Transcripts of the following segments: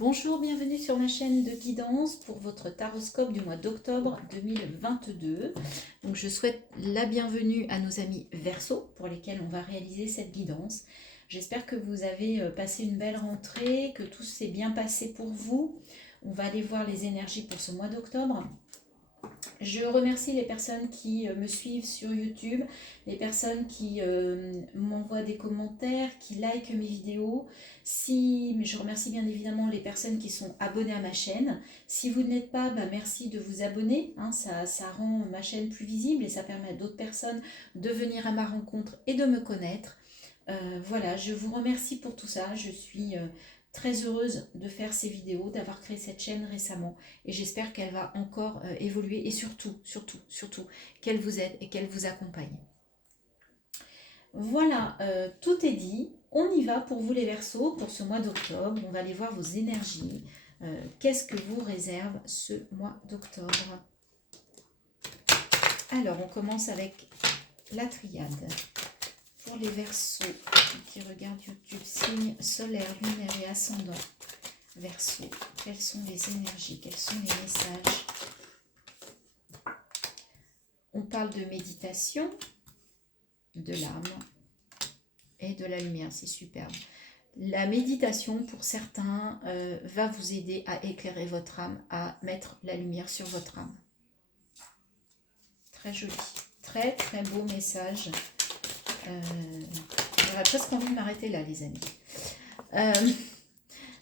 Bonjour, bienvenue sur ma chaîne de guidance pour votre taroscope du mois d'octobre 2022. Donc je souhaite la bienvenue à nos amis Verseau pour lesquels on va réaliser cette guidance. J'espère que vous avez passé une belle rentrée, que tout s'est bien passé pour vous. On va aller voir les énergies pour ce mois d'octobre. Je remercie les personnes qui me suivent sur YouTube, les personnes qui m'envoient des commentaires, qui likent mes vidéos. Je remercie bien évidemment les personnes qui sont abonnées à ma chaîne. Si vous ne l'êtes pas, merci de vous abonner. Ça rend ma chaîne plus visible et ça permet à d'autres personnes de venir à ma rencontre et de me connaître. Voilà, je vous remercie pour tout ça. Je suis très heureuse de faire ces vidéos, d'avoir créé cette chaîne récemment et j'espère qu'elle va encore évoluer et surtout qu'elle vous aide et qu'elle vous accompagne. Voilà, tout est dit. On y va pour vous les Verseaux pour ce mois d'octobre. On va aller voir vos énergies. Qu'est-ce que vous réserve ce mois d'octobre? Alors, on commence avec la triade. Pour les Verseaux qui regardent YouTube, signe solaire, lunaire et ascendant. Verseau, quelles sont les énergies, quels sont les messages? On parle de méditation, de l'âme et de la lumière, c'est superbe. La méditation, pour certains, va vous aider à éclairer votre âme, à mettre la lumière sur votre âme. Très joli, très très beau message. J'aurais presque envie de m'arrêter là, les amis.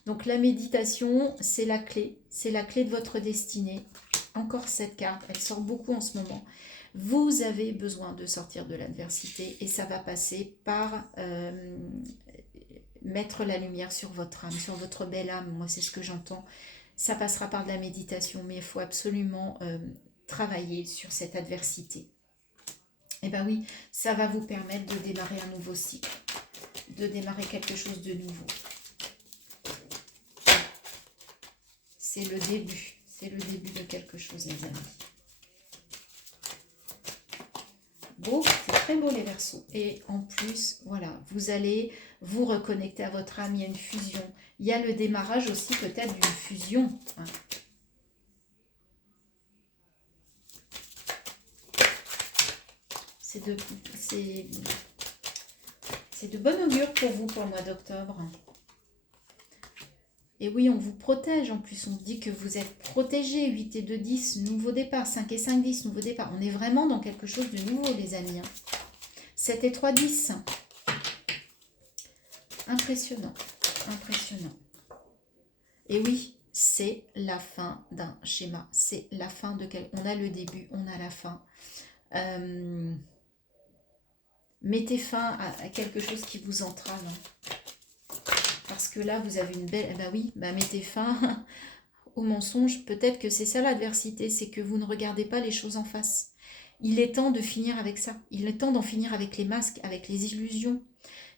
Donc la méditation, c'est la clé de votre destinée. Encore cette carte, elle sort beaucoup en ce moment. Vous avez besoin de sortir de l'adversité et ça va passer par mettre la lumière sur votre âme, sur votre belle âme. Moi, c'est ce que j'entends. Ça passera par de la méditation, mais il faut absolument travailler sur cette adversité. Et bien oui, ça va vous permettre de démarrer un nouveau cycle, de démarrer quelque chose de nouveau. C'est le début de quelque chose, les amis. Beau, c'est très beau les Verseaux. Et en plus, voilà, vous allez vous reconnecter à votre âme, il y a une fusion. Il y a le démarrage aussi peut-être d'une fusion. Hein. C'est de bon augure pour vous pour le mois d'octobre. Et oui, on vous protège en plus, on dit que vous êtes protégés, 8 et 2, 10, nouveau départ, 5 et 5, 10, nouveau départ. On est vraiment dans quelque chose de nouveau, les amis. 7 et 3, 10. Impressionnant, impressionnant. Et oui, c'est la fin d'un schéma, c'est la fin de on a le début, on a la fin. Mettez fin à quelque chose qui vous entrave. Parce que là, vous avez une belle... oui, mettez fin au mensonge. Peut-être que c'est ça l'adversité, c'est que vous ne regardez pas les choses en face. Il est temps de finir avec ça. Il est temps d'en finir avec les masques, avec les illusions.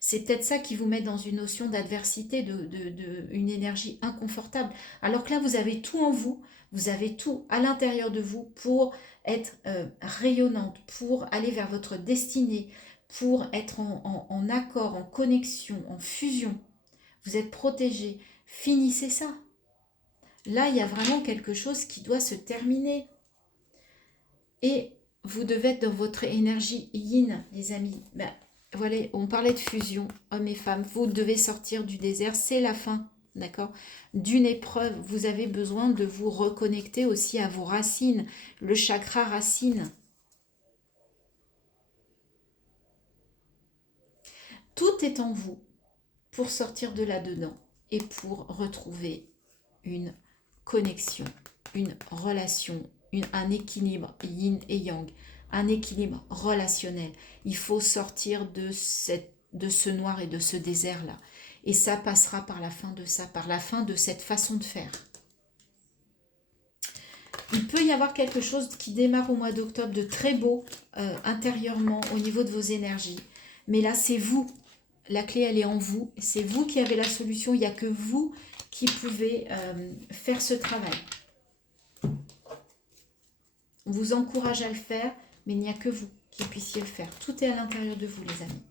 C'est peut-être ça qui vous met dans une notion d'adversité, une énergie inconfortable. Alors que là, vous avez tout en vous, vous avez tout à l'intérieur de vous pour être rayonnante, pour aller vers votre destinée, pour être en accord, en connexion, en fusion. Vous êtes protégé. Finissez ça. Là, il y a vraiment quelque chose qui doit se terminer. Et vous devez être dans votre énergie yin, les amis. Voilà, on parlait de fusion, hommes et femmes. Vous devez sortir du désert. C'est la fin, d'accord, d'une épreuve. Vous avez besoin de vous reconnecter aussi à vos racines, le chakra racine. Tout est en vous pour sortir de là-dedans et pour retrouver une connexion, une relation, un équilibre yin et yang, un équilibre relationnel. Il faut sortir de ce noir et de ce désert-là. Et ça passera par la fin de ça, par la fin de cette façon de faire. Il peut y avoir quelque chose qui démarre au mois d'octobre de très beau intérieurement au niveau de vos énergies. Mais là, c'est vous. La clé, elle est en vous. C'est vous qui avez la solution. Il n'y a que vous qui pouvez faire ce travail. On vous encourage à le faire, mais il n'y a que vous qui puissiez le faire. Tout est à l'intérieur de vous, les amis.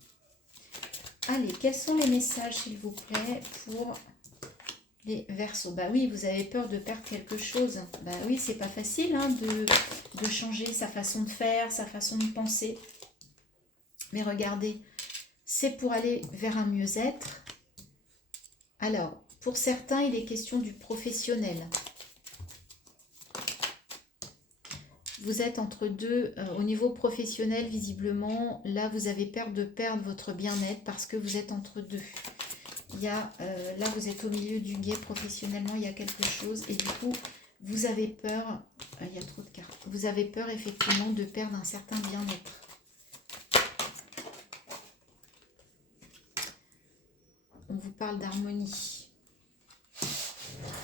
Allez, quels sont les messages, s'il vous plaît, pour Les Verseaux. Bah oui, vous avez peur de perdre quelque chose. Bah oui, c'est pas facile hein, de changer sa façon de faire, sa façon de penser. Mais regardez, c'est pour aller vers un mieux-être. Alors, pour certains, il est question du professionnel. Vous êtes entre deux, au niveau professionnel, visiblement, là, vous avez peur de perdre votre bien-être parce que vous êtes entre deux. Il y a, là, vous êtes au milieu du guet professionnellement, il y a quelque chose. Et du coup, vous avez peur, il y a trop de cartes. Vous avez peur, effectivement, de perdre un certain bien-être. On vous parle d'harmonie.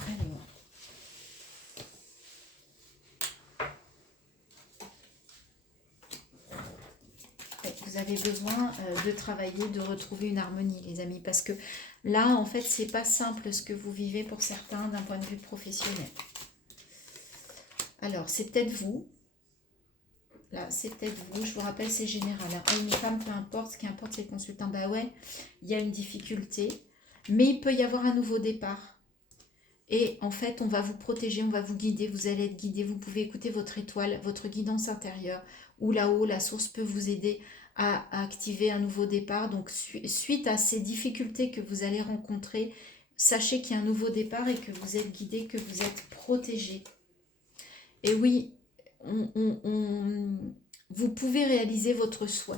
Alors. Vous avez besoin de travailler, de retrouver une harmonie, les amis. Parce que là, en fait, c'est pas simple ce que vous vivez pour certains d'un point de vue professionnel. Alors, c'est peut-être vous. Là, c'est peut-être vous. Je vous rappelle, c'est général. Homme ou femme, peu importe. Ce qui importe, c'est le consultant. Bah ouais, il y a une difficulté. Mais il peut y avoir un nouveau départ. Et en fait, on va vous protéger, on va vous guider. Vous allez être guidé. Vous pouvez écouter votre étoile, votre guidance intérieure. Ou là-haut, la source peut vous aider à activer un nouveau départ. Donc, suite à ces difficultés que vous allez rencontrer, sachez qu'il y a un nouveau départ et que vous êtes guidé, que vous êtes protégé. Et oui, vous pouvez réaliser votre souhait.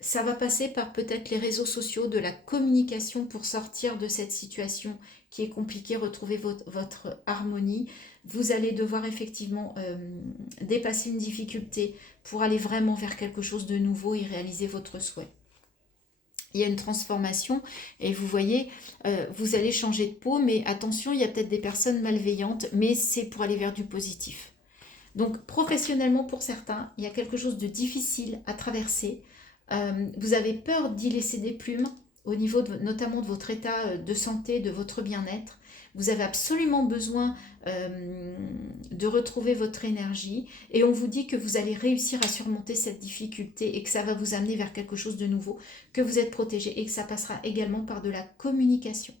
Ça va passer par peut-être les réseaux sociaux, de la communication pour sortir de cette situation qui est compliquée, retrouver votre harmonie. Vous allez devoir effectivement dépasser une difficulté pour aller vraiment vers quelque chose de nouveau et réaliser votre souhait. Il y a une transformation et vous voyez, vous allez changer de peau, mais attention, il y a peut-être des personnes malveillantes, mais c'est pour aller vers du positif. Donc professionnellement pour certains, il y a quelque chose de difficile à traverser. Vous avez peur d'y laisser des plumes au niveau notamment de votre état de santé, de votre bien-être. Vous avez absolument besoin de retrouver votre énergie et on vous dit que vous allez réussir à surmonter cette difficulté et que ça va vous amener vers quelque chose de nouveau, que vous êtes protégé et que ça passera également par de la communication,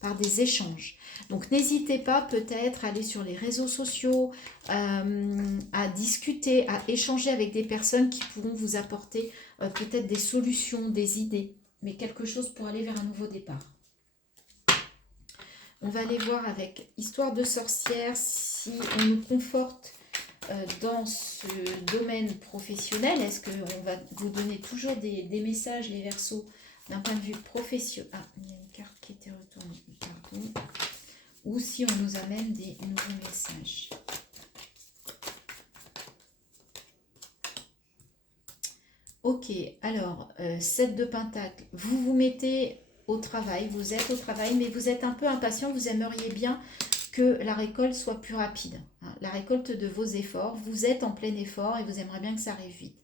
par des échanges. Donc n'hésitez pas peut-être à aller sur les réseaux sociaux, à discuter, à échanger avec des personnes qui pourront vous apporter peut-être des solutions, des idées, mais quelque chose pour aller vers un nouveau départ. On va aller voir avec Histoire de sorcière si on nous conforte dans ce domaine professionnel. Est-ce qu'on va vous donner toujours des messages, les Verseaux, d'un point de vue professionnel? Ah, il y a une carte qui était retournée, pardon. Ou si on nous amène des nouveaux messages. Ok, alors, 7 de Pentacle, vous vous mettez au travail, vous êtes au travail, mais vous êtes un peu impatient, vous aimeriez bien que la récolte soit plus rapide. Hein, la récolte de vos efforts, vous êtes en plein effort et vous aimeriez bien que ça arrive vite.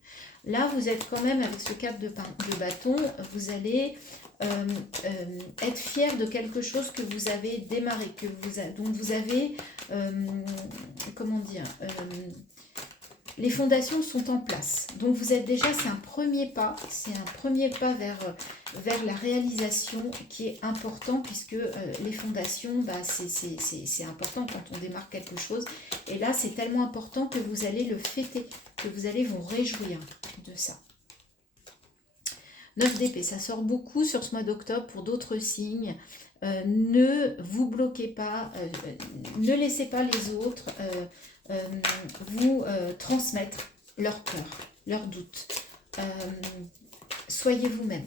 Là, vous êtes quand même, avec ce 4 de bâton, vous allez être fier de quelque chose que vous avez démarré, dont vous avez, comment dire, les fondations sont en place. Donc vous êtes déjà, c'est un premier pas vers la réalisation qui est important puisque les fondations, bah, c'est important quand on démarre quelque chose. Et là, c'est tellement important que vous allez le fêter, que vous allez vous réjouir de ça. 9 d'épée, ça sort beaucoup sur ce mois d'octobre pour d'autres signes. Ne vous bloquez pas, ne laissez pas les autres vous transmettre leurs peurs, leurs doutes. Soyez vous-même.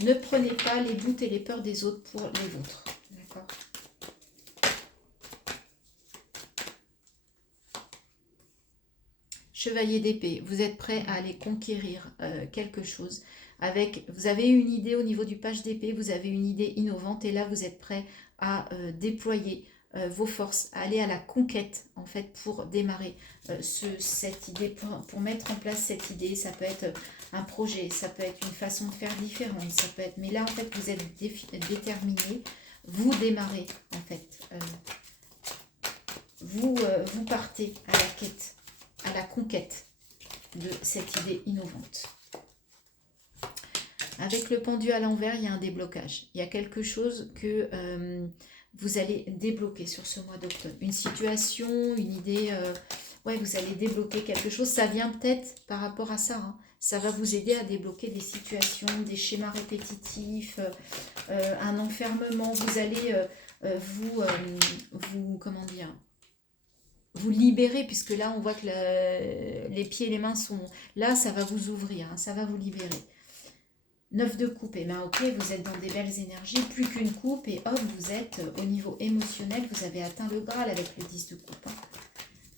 Ne prenez pas les doutes et les peurs des autres pour les vôtres. D'accord ? Chevalier d'épée, vous êtes prêt à aller conquérir quelque chose. Vous avez une idée au niveau du page d'épée, vous avez une idée innovante et là vous êtes prêt à déployer vos forces, à aller à la conquête en fait pour démarrer cette idée, pour mettre en place cette idée. Ça peut être un projet, ça peut être une façon de faire différente, ça peut être, mais là en fait vous êtes déterminé, vous démarrez en fait, vous partez à la quête, à la conquête de cette idée innovante. Avec le pendu à l'envers, il y a un déblocage. Il y a quelque chose que vous allez débloquer sur ce mois d'octobre. Une situation, une idée, ouais, vous allez débloquer quelque chose. Ça vient peut-être par rapport à ça. Hein. Ça va vous aider à débloquer des situations, des schémas répétitifs, un enfermement. Vous allez comment dire, vous libérer, puisque là, on voit que les pieds et les mains sont... Là, ça va vous ouvrir, hein, ça va vous libérer. 9 de coupe, et bien ok, vous êtes dans des belles énergies, plus qu'une coupe, et hop, vous êtes au niveau émotionnel, vous avez atteint le Graal avec le 10 de coupe. Hein.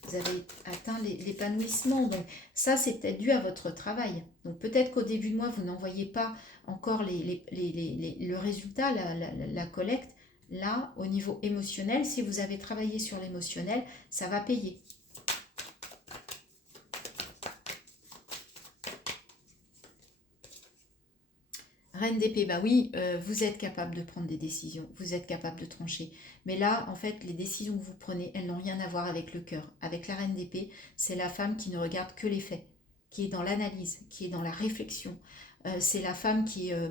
Vous avez atteint l'épanouissement. Donc ça, c'est peut-être dû à votre travail. Donc peut-être qu'au début de mois, vous n'en voyez pas encore le résultat, la collecte. Là, au niveau émotionnel, si vous avez travaillé sur l'émotionnel, ça va payer. Reine d'épée, bah oui, vous êtes capable de prendre des décisions, vous êtes capable de trancher. Mais là, en fait, les décisions que vous prenez, elles n'ont rien à voir avec le cœur. Avec la reine d'épée, c'est la femme qui ne regarde que les faits, qui est dans l'analyse, qui est dans la réflexion. C'est la femme qui est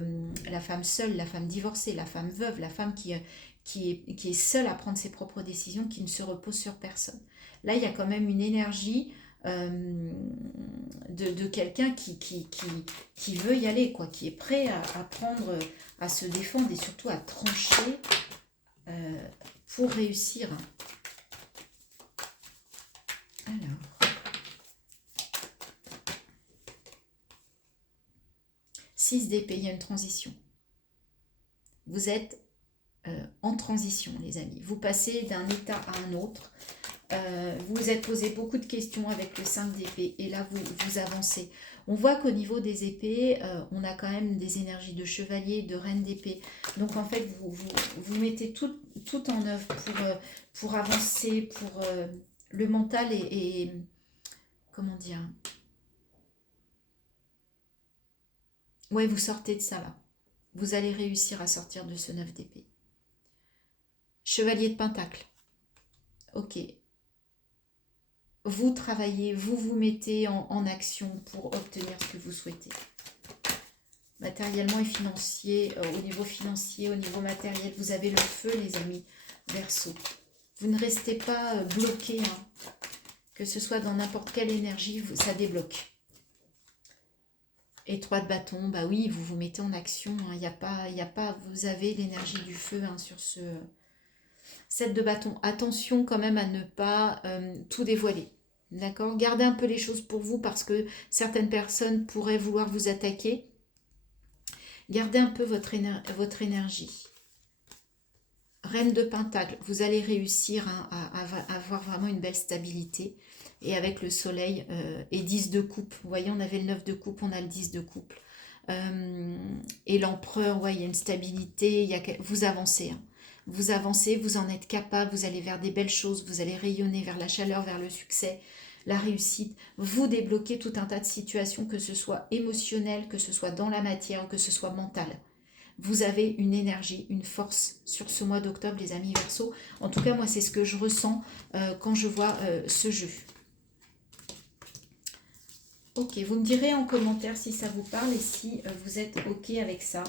la femme seule, la femme divorcée, la femme veuve, la femme qui est seule à prendre ses propres décisions, qui ne se repose sur personne. Là, il y a quand même une énergie de quelqu'un qui veut y aller, quoi, qui est prêt à prendre, à se défendre et surtout à trancher pour réussir. Alors, 6 d'épée, il y a une transition. Vous êtes en transition, les amis. Vous passez d'un état à un autre. Vous vous êtes posé beaucoup de questions avec le 5 d'épée et là vous avancez. On voit qu'au niveau des épées, on a quand même des énergies de chevalier, de reine d'épée. Donc en fait, vous mettez tout en œuvre pour avancer, pour le mental et comment dire. Ouais, vous sortez de ça là. Vous allez réussir à sortir de ce 9 d'épée. Chevalier de Pentacle. Ok. Vous travaillez, vous vous mettez en action pour obtenir ce que vous souhaitez. Matériellement et financier, au niveau financier, au niveau matériel, vous avez le feu, les amis, Verseau. Vous ne restez pas bloqué, hein. Que ce soit dans n'importe quelle énergie, ça débloque. Et 3 de bâton, bah oui, vous vous mettez en action, hein. Il y a pas, vous avez l'énergie du feu, hein, sur ce 7 de bâton. Attention quand même à ne pas tout dévoiler. D'accord? Gardez un peu les choses pour vous parce que certaines personnes pourraient vouloir vous attaquer. Gardez un peu votre énergie. Reine de Pentacle, vous allez réussir, hein, à avoir vraiment une belle stabilité. Et avec le soleil et 10 de coupe. Vous voyez, on avait le 9 de coupe, on a le 10 de coupe. Et l'empereur, ouais, il y a une stabilité, vous avancez. Hein. Vous avancez, vous en êtes capable, vous allez vers des belles choses, vous allez rayonner vers la chaleur, vers le succès, la réussite. Vous débloquez tout un tas de situations, que ce soit émotionnel, que ce soit dans la matière, que ce soit mental. Vous avez une énergie, une force sur ce mois d'octobre, les amis Verseau. En tout cas, moi, c'est ce que je ressens quand je vois ce jeu. Ok, vous me direz en commentaire si ça vous parle et si vous êtes ok avec ça.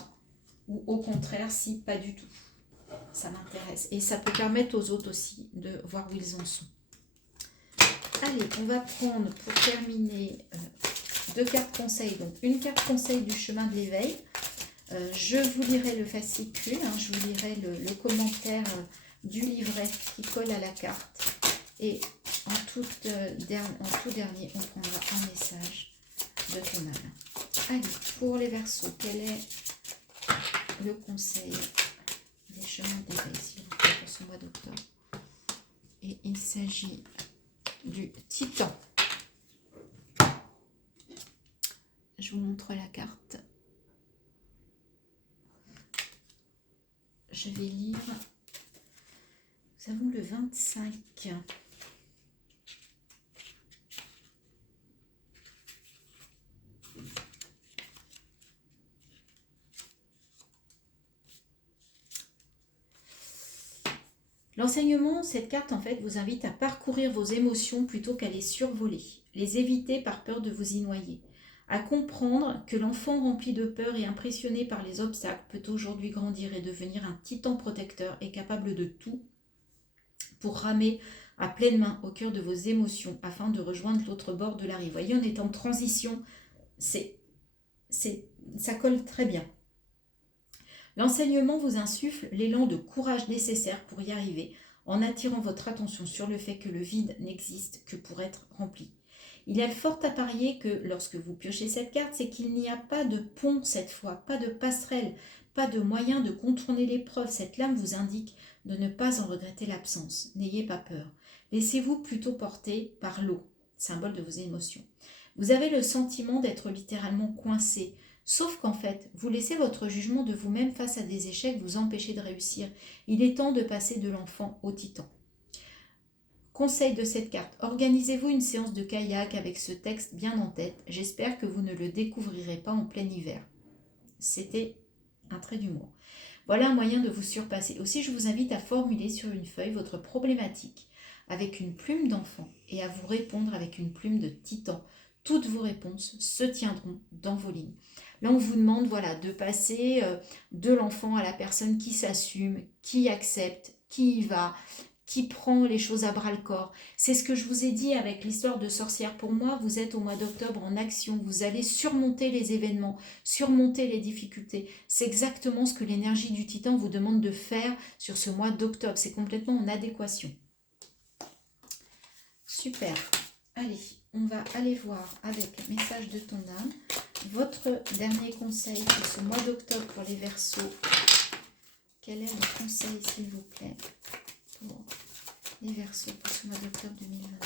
Ou au contraire, si pas du tout. Ça m'intéresse. Et ça peut permettre aux autres aussi de voir où ils en sont. Allez, on va prendre pour terminer 2 cartes conseils. Donc une carte conseil du chemin de l'éveil. Je vous lirai le fascicule, hein, je vous lirai le commentaire du livret qui colle à la carte. Et en tout dernier, on prendra un message de ton âme. Allez, pour les Verseaux, quel est le conseil des chemins d'éveil, s'il vous plaît, pour ce mois d'octobre? Et il s'agit du Titan. Je vous montre la carte. Je vais lire. Nous avons le 25. L'enseignement, cette carte en fait vous invite à parcourir vos émotions plutôt qu'à les survoler, les éviter par peur de vous y noyer, à comprendre que l'enfant rempli de peur et impressionné par les obstacles peut aujourd'hui grandir et devenir un titan protecteur et capable de tout pour ramer à pleine main au cœur de vos émotions afin de rejoindre l'autre bord de la rive. Vous voyez, on est en transition, ça colle très bien. L'enseignement vous insuffle l'élan de courage nécessaire pour y arriver en attirant votre attention sur le fait que le vide n'existe que pour être rempli. Il y a fort à parier que lorsque vous piochez cette carte, c'est qu'il n'y a pas de pont cette fois, pas de passerelle, pas de moyen de contourner l'épreuve. Cette lame vous indique de ne pas en regretter l'absence. N'ayez pas peur. Laissez-vous plutôt porter par l'eau, symbole de vos émotions. Vous avez le sentiment d'être littéralement coincé, sauf qu'en fait, vous laissez votre jugement de vous-même face à des échecs vous empêcher de réussir. Il est temps de passer de l'enfant au titan. Conseil de cette carte, organisez-vous une séance de kayak avec ce texte bien en tête. J'espère que vous ne le découvrirez pas en plein hiver. C'était un trait d'humour. Voilà un moyen de vous surpasser. Aussi, je vous invite à formuler sur une feuille votre problématique avec une plume d'enfant et à vous répondre avec une plume de titan. Toutes vos réponses se tiendront dans vos lignes. Là, on vous demande voilà, de passer de l'enfant à la personne qui s'assume, qui accepte, qui y va, qui prend les choses à bras-le-corps. C'est ce que je vous ai dit avec l'histoire de sorcière. Pour moi, vous êtes au mois d'octobre en action. Vous allez surmonter les événements, surmonter les difficultés. C'est exactement ce que l'énergie du titan vous demande de faire sur ce mois d'octobre. C'est complètement en adéquation. Super. Allez, on va aller voir avec message de ton âme. Votre dernier conseil pour ce mois d'octobre pour les Verseaux. Quel est le conseil, s'il vous plaît, pour les Verseaux pour ce mois d'octobre 2022?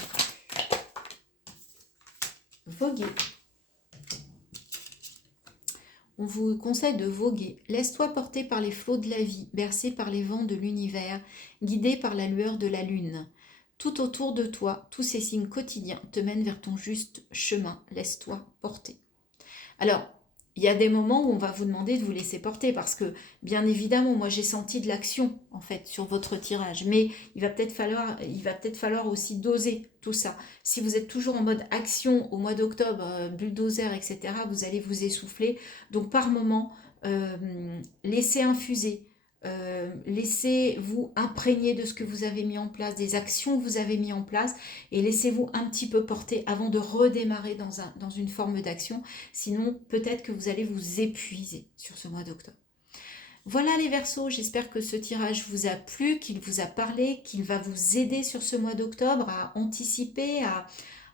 Voguer. On vous conseille de voguer. Laisse-toi porter par les flots de la vie, bercé par les vents de l'univers, guidé par la lueur de la lune. Tout autour de toi, tous ces signes quotidiens te mènent vers ton juste chemin. Laisse-toi porter. Alors, il y a des moments où on va vous demander de vous laisser porter parce que, bien évidemment, moi j'ai senti de l'action en fait sur votre tirage, mais il va peut-être falloir aussi doser tout ça. Si vous êtes toujours en mode action au mois d'octobre, bulldozer, etc., vous allez vous essouffler. Donc par moment, laissez infuser. Laissez-vous imprégner de ce que vous avez mis en place, des actions que vous avez mis en place et laissez-vous un petit peu porter avant de redémarrer dans une forme d'action. Sinon, peut-être que vous allez vous épuiser sur ce mois d'octobre. Voilà les Verseaux, j'espère que ce tirage vous a plu, qu'il vous a parlé, qu'il va vous aider sur ce mois d'octobre à anticiper,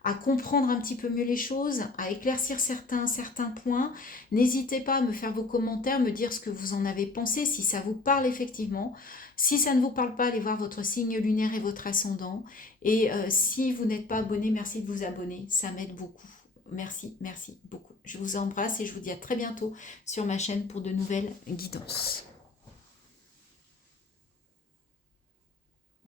à comprendre un petit peu mieux les choses, à éclaircir certains points. N'hésitez pas à me faire vos commentaires, me dire ce que vous en avez pensé, si ça vous parle effectivement. Si ça ne vous parle pas, allez voir votre signe lunaire et votre ascendant. Et si vous n'êtes pas abonné, merci de vous abonner, ça m'aide beaucoup. Merci, merci beaucoup. Je vous embrasse et je vous dis à très bientôt sur ma chaîne pour de nouvelles guidances.